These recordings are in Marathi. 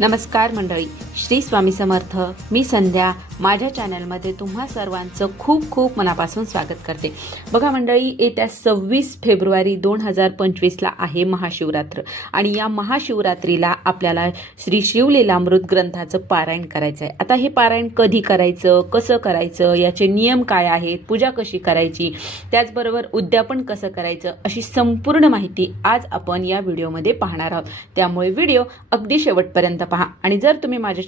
नमस्कार मंडळी. श्री स्वामी समर्थ मी संध्या माझ्या चॅनलमध्ये तुम्हा सर्वांचं खूप खूप मनापासून स्वागत करते. बघा मंडळी येत्या सव्वीस फेब्रुवारी दोन हजार पंचवीसला आहे महाशिवरात्र आणि या महाशिवरात्रीला आपल्याला श्री शिवलीलामृत ग्रंथाचं पारायण करायचं आहे. आता हे पारायण कधी करायचं कसं करायचं याचे नियम काय आहेत पूजा कशी करायची त्याचबरोबर उद्यापन कसं करायचं अशी संपूर्ण माहिती आज आपण या व्हिडिओमध्ये पाहणार आहोत. त्यामुळे व्हिडिओ अगदी शेवटपर्यंत पहा आणि जर तुम्ही माझ्या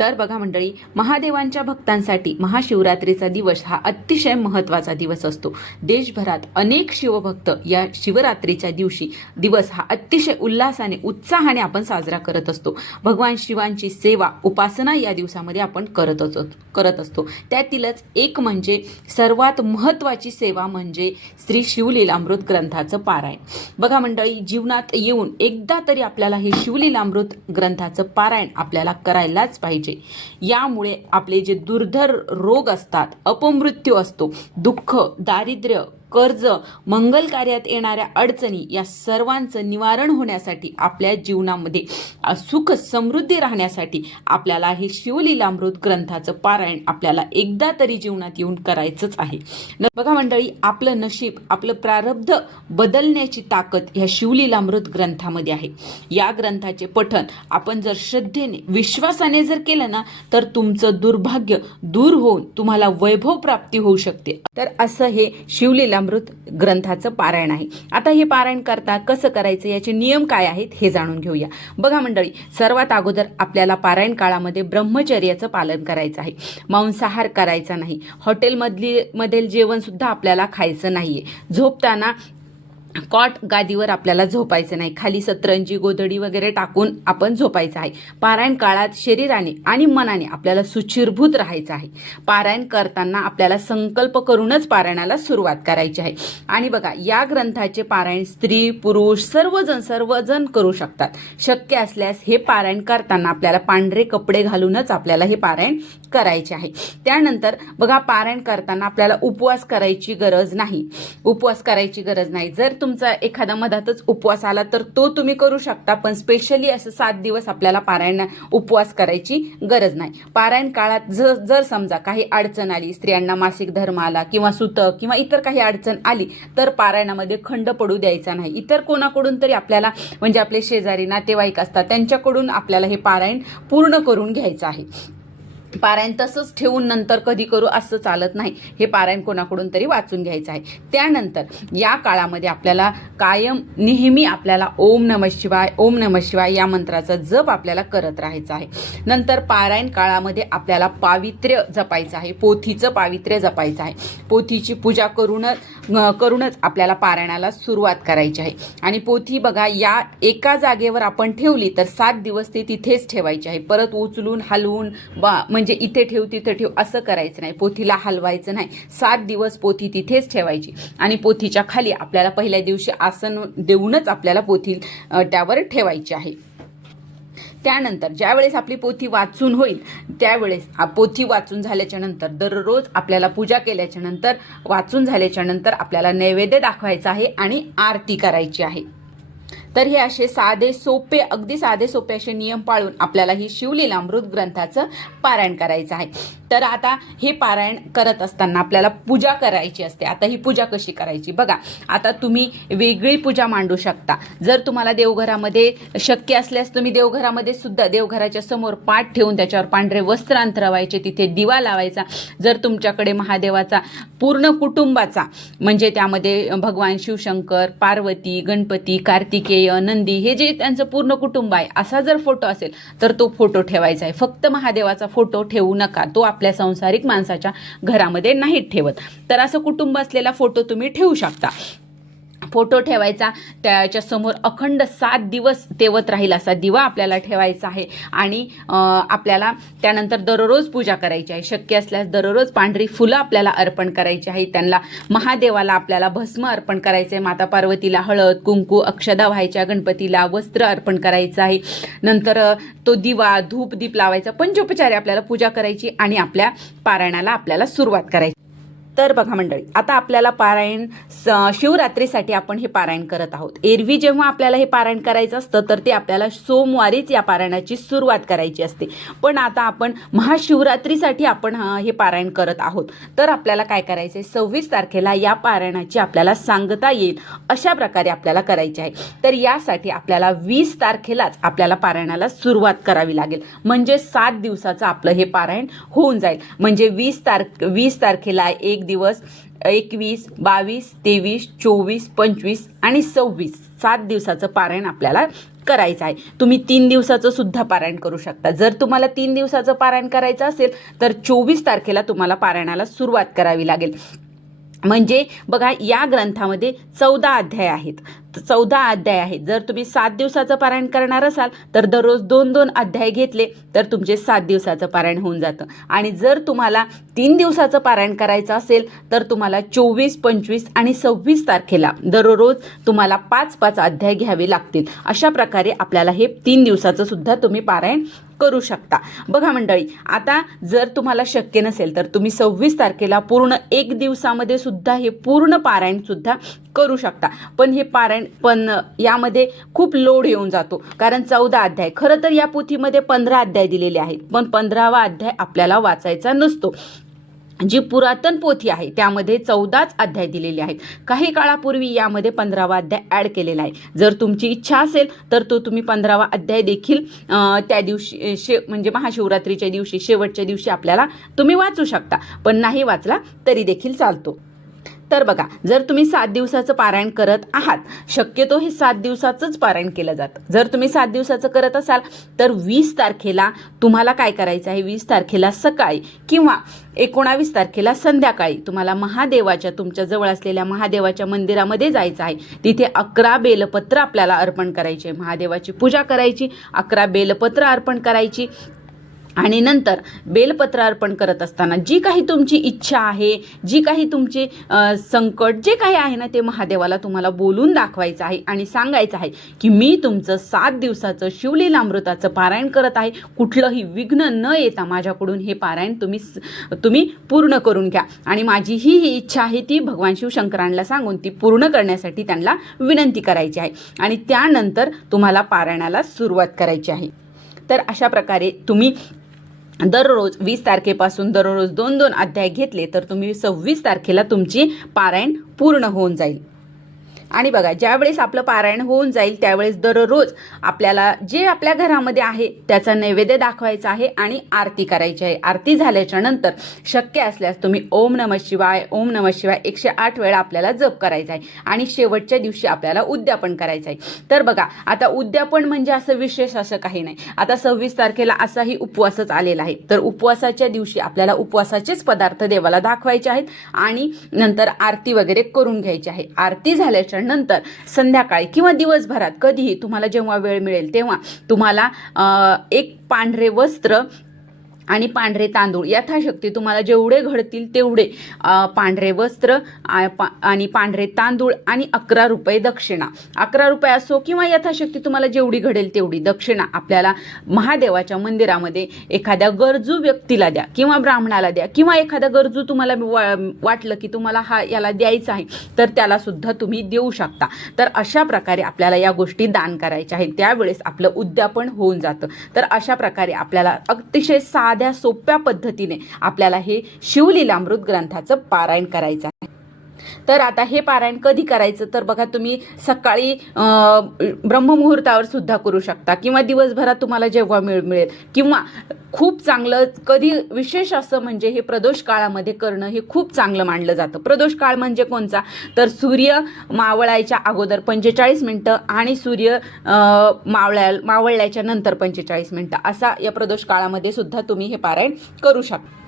तर बघा मंडळी महादेवांच्या भक्तांसाठी महाशिवरात्रीचा दिवस हा अतिशय महत्त्वाचा दिवस असतो. देशभरात अनेक शिवभक्त या शिवरात्रीच्या दिवशी दिवस हा अतिशय उल्हासाने उत्साहाने आपण साजरा करत असतो. भगवान शिवांची सेवा उपासना या दिवसामध्ये आपण करत असतो करत असतो. त्यातीलच एक म्हणजे सर्वात महत्त्वाची सेवा म्हणजे श्री शिवलीलामृत ग्रंथाचं पारायण. बघा मंडळी जीवनात येऊन एकदा तरी आपल्याला हे शिवलीलामृत ग्रंथाचं पारायण आपल्याला करायलाच पाहिजे. यामुळे आपले जे दुर्धर रोग असतात अपमृत्यू असतो दुःख दारिद्र्य कर्ज मंगल कार्यात येणाऱ्या अडचणी या सर्वांचं निवारण होण्यासाठी आपल्या जीवनामध्ये सुख समृद्धी राहण्यासाठी आपल्याला हे शिवलीलामृत ग्रंथाचं पारायण आपल्याला एकदा तरी जीवनात येऊन करायचंच आहे. न- बघा मंडळी आपलं नशीब आपलं प्रारब्ध बदलण्याची ताकद ह्या शिवलीलामृत ग्रंथामध्ये आहे. या ग्रंथाचे पठण आपण जर श्रद्धेने विश्वासाने जर केलं ना तर तुमचं दुर्भाग्य दूर होऊन तुम्हाला वैभव प्राप्ती होऊ शकते. तर असं हे शिवलीला शिवलीलामृत ग्रंथाचं पारायण आहे. आता हे पारायण करता कसं करायचं याचे नियम काय आहेत हे जाणून घेऊया. बघा मंडळी सर्वात अगोदर आपल्याला पारायण काळामध्ये ब्रह्मचर्याचं पालन करायचं आहे. मांसाहार करायचा नाही. हॉटेलमधली मधील जेवणसुद्धा आपल्याला खायचं नाही आहे झोपताना कॉट गादीवर आपल्याला झोपायचं नाही. खाली सतरंजी गोधडी वगैरे टाकून आपण झोपायचं आहे. पारायण काळात शरीराने आणि मनाने आपल्याला सुचिरभूत राहायचं आहे. पारायण करताना आपल्याला संकल्प करूनच पारायणाला सुरुवात करायची आहे. आणि बघा या ग्रंथाचे पारायण स्त्री पुरुष सर्वजण सर्वजण करू शकतात. शक्य असल्यास हे पारायण करताना आपल्याला पांढरे कपडे घालूनच आपल्याला हे पारायण करायचे आहे. त्यानंतर बघा पारायण करताना आपल्याला उपवास करायची गरज नाही. उपवास करायची गरज नाही. जर तुमचा एखादा मधातच उपवास आला तर तो तुम्ही करू शकता पण स्पेशली असं सात दिवस आपल्याला पारायण उपवास करायची गरज नाही. पारायण काळात जर जर समजा काही अडचण आली स्त्रियांना मासिक धर्म आला किंवा सुतक किंवा इतर काही अडचण आली तर पारायणामध्ये खंड पडू द्यायचा नाही. इतर कोणाकडून तरी आपल्याला म्हणजे आपले शेजारी नातेवाईक असतात त्यांच्याकडून आपल्याला हे पारायण पूर्ण करून घ्यायचं आहे. पारायण तसंच ठेवून नंतर कधी करू असं चालत नाही. हे पारायण कोणाकडून तरी वाचून घ्यायचं आहे. त्यानंतर या काळामध्ये आपल्याला कायम नेहमी आपल्याला ओम नम शिवाय ओम नम शिवाय या मंत्राचा जप आपल्याला करत राहायचं आहे. नंतर पारायण काळामध्ये आपल्याला पावित्र्य जपायचं आहे. पोथीचं पावित्र्य जपायचं आहे. पोथीची पूजा करूनच करूनच आपल्याला पारायणाला सुरुवात करायची आहे. आणि पोथी बघा या एका जागेवर आपण ठेवली तर सात दिवस ती तिथेच ठेवायची आहे. परत उचलून हलवून बा म्हणजे इथे ठेव तिथे ठेव असं करायचं नाही. पोथीला हलवायचं नाही. सात दिवस पोथी तिथेच ठेवायची. आणि पोथीच्या खाली आपल्याला पहिल्या दिवशी आसन देऊनच आपल्याला पोथी त्यावर ठेवायची आहे. त्यानंतर ज्यावेळेस आपली पोथी वाचून होईल त्यावेळेस पोथी वाचून झाल्याच्यानंतर दररोज आपल्याला पूजा केल्याच्यानंतर वाचून झाल्याच्यानंतर आपल्याला नैवेद्य दाखवायचा आहे आणि आरती करायची आहे. तर हे असे साधे सोपे अगदी साधे सोपे असे नियम पाळून आपल्याला ही शिवलीलामृत ग्रंथाचं पारायण करायचं आहे. तर आता हे पारायण करत असताना आपल्याला पूजा करायची असते. आता ही पूजा कशी करायची? बघा आता तुम्ही वेगळी पूजा मांडू शकता. जर तुम्हाला देवघरामध्ये शक्य असल्यास तुम्ही देवघरामध्ये सुद्धा देवघराच्या समोर पाठ ठेवून त्याच्यावर पांढरे वस्त्र अंतरवायचे तिथे दिवा लावायचा. जर तुमच्याकडे महादेवाचा पूर्ण कुटुंबाचा म्हणजे त्यामध्ये भगवान शिवशंकर पार्वती गणपती कार्तिकेय नंदी हे जे त्यांचं पूर्ण कुटुंब आहे असा जर फोटो असेल तर तो फोटो ठेवायचा आहे. फक्त महादेवाचा फोटो ठेवू नका. तो आपल्या संसारिक माणसाच्या घरामध्ये नाहीत ठेवत. तर असं कुटुंब असलेला फोटो तुम्ही ठेवू शकता. फोटो ठेवायचा. त्याच्यासमोर अखंड सात दिवस तेवत राहील असा दिवा आपल्याला ठेवायचा आहे. आणि आपल्याला त्यानंतर दररोज पूजा करायची आहे. शक्य असल्यास दररोज पांढरी फुलं आपल्याला अर्पण करायची आहे. त्यांना महादेवाला आपल्याला भस्म अर्पण करायचं आहे माता पार्वतीला हळद कुंकू अक्षदा व्हायच्या गणपतीला वस्त्र अर्पण करायचं आहे. नंतर तो दिवा धूप दीप लावायचा. पंचोपचारे आपल्याला पूजा करायची आणि आपल्या पारायणाला आपल्याला सुरुवात करायची. तर बघा मंडळी आता आपल्याला पारायण स- शिवरात्रीसाठी आपण हे पारायण करत आहोत. एरवी जेव्हा आपल्याला हे पारायण करायचं असतं तर ते आपल्याला सोमवारीच या पारायणाची सुरुवात करायची असते. पण आता आपण महाशिवरात्रीसाठी आपण हे पारायण करत आहोत. तर आपल्याला काय करायचं आहे सव्वीस तारखेला या पारायणाची आपल्याला सांगता येईल अशा प्रकारे आपल्याला करायची आहे. तर यासाठी आपल्याला वीस तारखेलाच आपल्याला पारायणाला सुरुवात करावी लागेल. म्हणजे सात दिवसाचं आपलं हे पारायण होऊन जाईल. म्हणजे वीस तारख वीस तारखेला एक दिवस एकवीस बावीस तेवीस चोवीस पंचवीस आणि सव्वीस. सात दिवसाचं पारायण आपल्याला करायचं आहे. तुम्ही तीन दिवसाचं सुद्धा पारायण करू शकता. जर तुम्हाला तीन दिवसाचं पारायण करायचं असेल तर चोवीस तारखेला तुम्हाला पारायणाला सुरुवात करावी लागेल. म्हणजे बघा या ग्रंथामध्ये चौदा अध्याय आहेत. चौदा अध्याय आहेत. जर तुम्ही सात दिवसाचं पारायण करणार असाल तर दररोज दोन दोन अध्याय घेतले तर तुमचे सात दिवसाचं पारायण होऊन जातं. आणि जर तुम्हाला तीन दिवसाचं पारायण करायचं असेल तर तुम्हाला चोवीस पंचवीस आणि सव्वीस तारखेला दररोज तुम्हाला पाच पाच अध्याय घ्यावे लागतील. अशा प्रकारे आपल्याला हे तीन दिवसाचं सुद्धा तुम्ही पारायण करू शकता. बघा मंडळी आता जर तुम्हाला शक्य नसेल तर तुम्ही सव्वीस तारखेला पूर्ण एक दिवसामध्ये सुद्धा हे पूर्ण पारायण सुद्धा करू शकता. पण हे पारायण पण यामध्ये खूप लोड येऊन जातो. कारण चौदा अध्याय खरं तर या पोथीमध्ये पंधरा अध्याय दिलेले आहेत. पण पंधरावा अध्याय आपल्याला वाचायचा नसतो. जी पुरातन पोथी आहे त्यामध्ये चौदाच अध्याय दिलेले आहेत. काही काळापूर्वी यामध्ये पंधरावा अध्याय ॲड केलेला आहे. जर तुमची इच्छा असेल तर तो तुम्ही पंधरावा अध्याय देखील त्या दिवशी शे म्हणजे महाशिवरात्रीच्या दिवशी शेवटच्या दिवशी आपल्याला तुम्ही वाचू शकता. पण नाही वाचला तरी देखील चालतो. तर बघा जर तुम्ही सात दिवसाचं पारायण करत आहात शक्यतो हे सात दिवसाचंच पारायण केलं जातं. जर तुम्ही सात दिवसाचं करत असाल तर वीस तारखेला तुम्हाला काय करायचं आहे? वीस तारखेला सकाळी किंवा एकोणावीस तारखेला संध्याकाळी तुम्हाला महादेवाच्या तुमच्या जवळ असलेल्या महादेवाच्या मंदिरामध्ये जायचं आहे. तिथे अकरा बेलपत्र आपल्याला अर्पण करायचे. महादेवाची पूजा करायची अकरा बेलपत्र अर्पण करायची. आणि नंतर बेलपत्र अर्पण करत असताना जी काही तुमची इच्छा आहे जी काही तुमची संकट जे काही आहे ना ते महादेवाला तुम्हाला बोलून दाखवायचं आहे आणि सांगायचं आहे की मी तुमचं सात दिवसाचं शिवलीलामृताचं पारायण करत आहे. कुठलंही विघ्न न येता माझ्याकडून हे पारायण तुम्ही तुम्ही पूर्ण करून घ्या. आणि माझी ही ही इच्छा आहे ती भगवान शिवशंकरांना सांगून ती पूर्ण करण्यासाठी त्यांना विनंती करायची आहे. आणि त्यानंतर तुम्हाला पारायणाला सुरुवात करायची आहे. तर अशा प्रकारे तुम्ही दररोज वीस तारखेपासून दररोज दोन दोन अध्याय घेतले तर तुम्ही सव्वीस तारखेला तुमची पारायण पूर्ण होऊन जाईल. आणि बघा ज्यावेळेस आपलं पारायण होऊन जाईल त्यावेळेस दररोज आपल्याला जे आपल्या घरामध्ये आहे त्याचा नैवेद्य दाखवायचा आहे आणि आरती करायची आहे. आरती झाल्याच्यानंतर शक्य असल्यास तुम्ही ओम नम शिवाय ओम नम शिवाय एकशे आठ वेळा आपल्याला जप करायचा आहे आणि शेवटच्या दिवशी आपल्याला उद्यापन करायचं आहे. तर बघा आता उद्यापन म्हणजे असं विशेष असं काही नाही. आता सव्वीस तारखेला असाही उपवासच आलेला आहे. तर उपवासाच्या दिवशी आपल्याला उपवासाचेच पदार्थ देवाला दाखवायचे आहेत आणि नंतर आरती वगैरे करून घ्यायची आहे. आरती झाल्याच्या नंतर संध्याकाळी किंवा दिवसभरात कधीही तुम्हाला जेव्हा वेळ मिळेल तेव्हा तुम्हाला एक पांढरे वस्त्र आणि पांढरे तांदूळ. यथाशक्ती तुम्हाला जेवढे घडतील तेवढे पांढरे वस्त्र आणि पांढरे तांदूळ आणि अकरा रुपये दक्षिणा. अकरा रुपये असो किंवा यथाशक्ती तुम्हाला जेवढी घडेल तेवढी दक्षिणा. आपल्याला महादेवाच्या मंदिरामध्ये एखाद्या गरजू व्यक्तीला द्या किंवा ब्राह्मणाला द्या किंवा एखाद्या गरजू तुम्हाला वा- वाटलं की तुम्हाला हा याला द्यायचा आहे तर त्याला सुद्धा तुम्ही देऊ शकता. तर अशा प्रकारे आपल्याला या गोष्टी दान करायच्या आहेत. त्यावेळेस आपलं उद्यापन होऊन जातं. तर अशा प्रकारे आपल्याला अतिशय सा साध्या सोप्या पद्धतीने आपल्याला हे शिवलीलामृत ग्रंथाचं पारायण करायचं आहे. तर आता हे पारायण कधी करायचं? तर बघा तुम्ही सकाळी ब्रह्ममुहूर्तावर सुद्धा करू शकता. किंवा दिवसभरात तुम्हाला जेव्हा मिळ मिळेल. किंवा खूप चांगलं कधी विशेष असं म्हणजे हे प्रदोष काळामध्ये करणं हे खूप चांगलं मानलं जातं. प्रदोष काळ म्हणजे कोणता तर सूर्य मावळायच्या अगोदर पंचेचाळीस मिनटं आणि सूर्य मावळ्या मावळल्याच्या नंतर पंचेचाळीस मिनटं. असा या प्रदोष काळामध्ये सुद्धा तुम्ही हे पारायण करू शकता.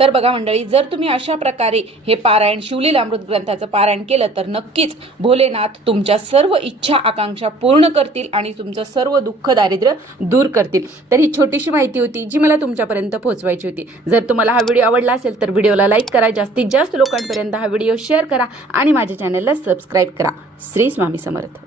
तर बघा मंडळी जर तुम्ही अशा प्रकारे हे पारायण शिवलील अमृत ग्रंथाचं पारायण केलं तर नक्कीच भोलेनाथ तुमच्या सर्व इच्छा आकांक्षा पूर्ण करतील आणि तुमचं सर्व दुःख दारिद्र्य दूर करतील. तर ही छोटीशी माहिती होती जी मला तुमच्यापर्यंत पोहोचवायची होती. जर तुम्हाला हा व्हिडिओ आवडला असेल तर व्हिडिओला लाईक करा जास्तीत जास्त लोकांपर्यंत हा व्हिडिओ शेअर करा आणि माझ्या चॅनलला सबस्क्राईब करा. श्री स्वामी समर्थ.